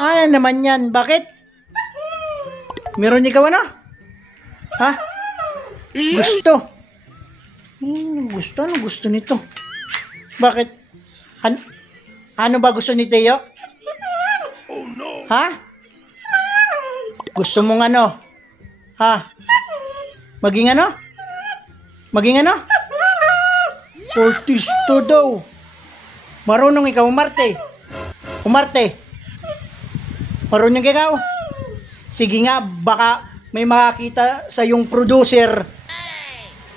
Ano naman yan? Bakit? Meron ikaw ano? Ha? Gusto? Gusto? Ano gusto nito? Bakit? Ano ba gusto ni Teo? Ha? Gusto mong ano? Ha? Maging ano? Maging ano? Artista daw. Marunong ikaw umarte. Umarte. Marunong ikaw. Sige nga, baka may makakita sa yung producer.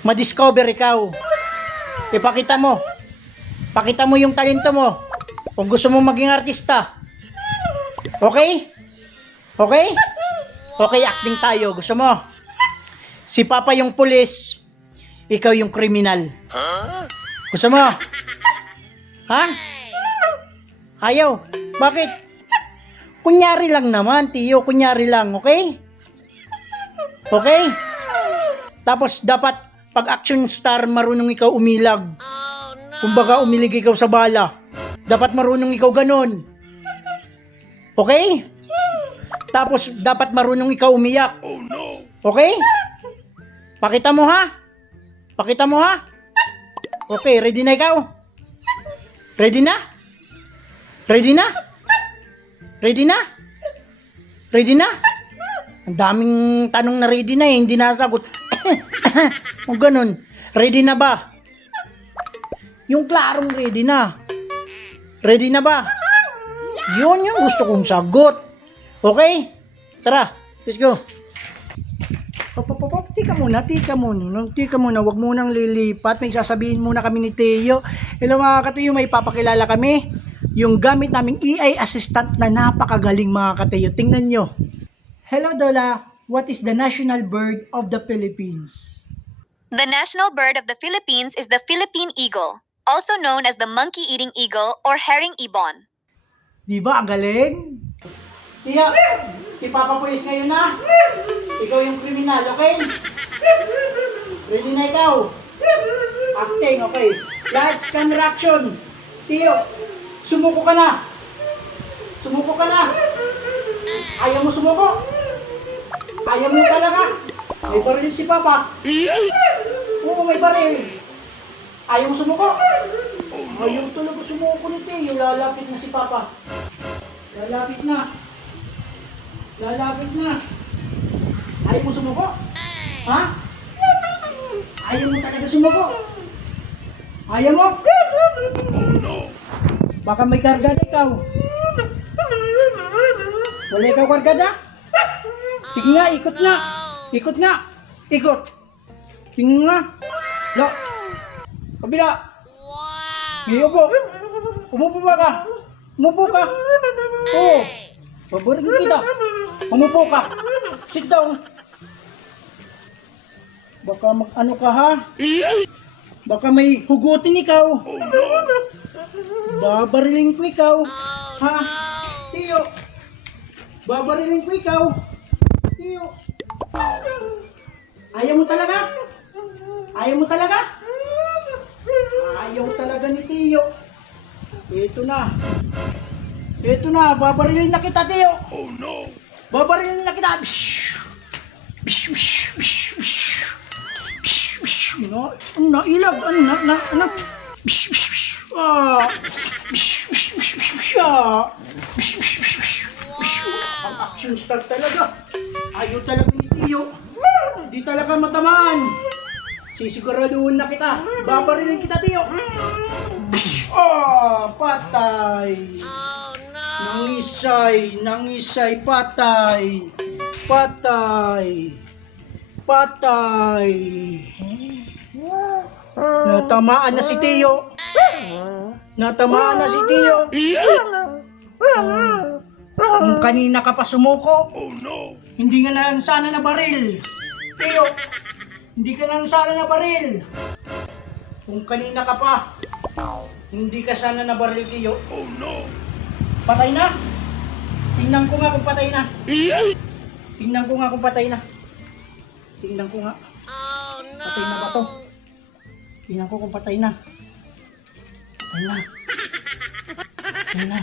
Ma-discover ikaw. Ipakita mo. Pakita mo yung talento mo. Kung gusto mo maging artista. Okay? Okay? Okay, acting tayo. Gusto mo? Si Papa yung pulis. Ikaw yung kriminal. Gusto mo? Ha? Ayaw. Bakit? Kunyari lang naman, Tiyo. Kunyari lang, okay? Okay? Tapos dapat pag action star, marunong ikaw umilag. Kumbaga umilig ikaw sa bala. Dapat marunong ikaw ganon. Okay? Tapos dapat marunong ikaw umiyak. Okay? Pakita mo ha? Pakita mo ha? Okay, ready na ikaw? Ready na? Ready na? Ready na? Ready na? Ang daming tanong na ready na eh, hindi nasagot. O ganun. Ready na ba? Yung klarong ready na. Ready na ba? Yun yung gusto kong sagot. Okay? Tara, let's go. Tika muna, wag munang lilipat. May sasabihin muna kami ni Teo. Hello mga ka-Teo, may papakilala kami. Yung gamit naming AI assistant na napakagaling mga ka-Teo. Tingnan nyo. Hello Dola, what is the national bird of the Philippines? The national bird of the Philippines is the Philippine eagle, also known as the monkey-eating eagle or herring ibon. Di ba? Ang galing? Tiya, si Papa Pulis ngayon na. Ikaw yung kriminal, okay? Ready na ikaw? Acting, okay. Lights, camera, action. Tiyo, sumuko ka na. Sumuko ka na. Ayaw mo sumuko? Ayaw mo talaga? May baril si Papa. Oo, may baril. Ayaw mo sumuko? Ayaw talaga sumuko ni Tiyo. Lalapit na si Papa. Lalapit na. Lalapit na. Ayaw mo sumuko? Ha? Ayaw mo talaga sumuko? Ayaw mo? Baka may kargada ikaw. Wala ikaw kargada? Sige nga, ikot nga. Ikot nga. Ikot. Sige nga. Lo. Kabila. Ngayon po. Umupo ba ka? Umupo ka. Oo. Paborin kita. Umupo ka. Sit down. Baka mag-ano ka ha? Baka may hugutin ikaw. Babariling ko ikaw. Ha? Tiyo. Babariling ko ikaw. Tiyo. Ayaw mo talaga? Ayaw mo talaga? Ayaw talaga ni Tiyo. Ito na. Ito na. Babarilin na kita, Tiyo. Oh no. Babarilin na kita. Bish. Bish, bish, bish, bish. Bish, bish. Nailag. Ano? Bish, bish, bish. Ah. Bish, bish, bish, bish, bish. Ah. Bish, bish, bish, bish. Bish. Ang action star talaga. Ayaw talaga ni Tiyo. Hindi talaga matamaan. Sisiguraduhin na kita. Babarilin kita, Tiyo. Bish. Ah. Patay. Nangisay, patay. Patay. Patay. Natamaan na si Tiyo. Natamaan na si Tiyo. Kung kanina ka pa sumuko, hindi ka na sana na baril. Tiyo, hindi ka na sana na baril. Kung kanina ka pa, hindi ka sana na baril, Tiyo. Patay na? Tingnan ko nga kung patay na. Tingnan ko nga kung patay na. Tingnan ko nga. Patay na ba to? Tingnan ko kung patay na. Patay na. Patay na.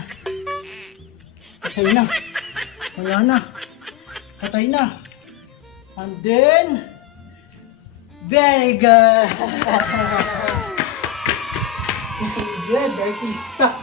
Patay na. Wala na. Patay na. And then, very good. Very good, artista.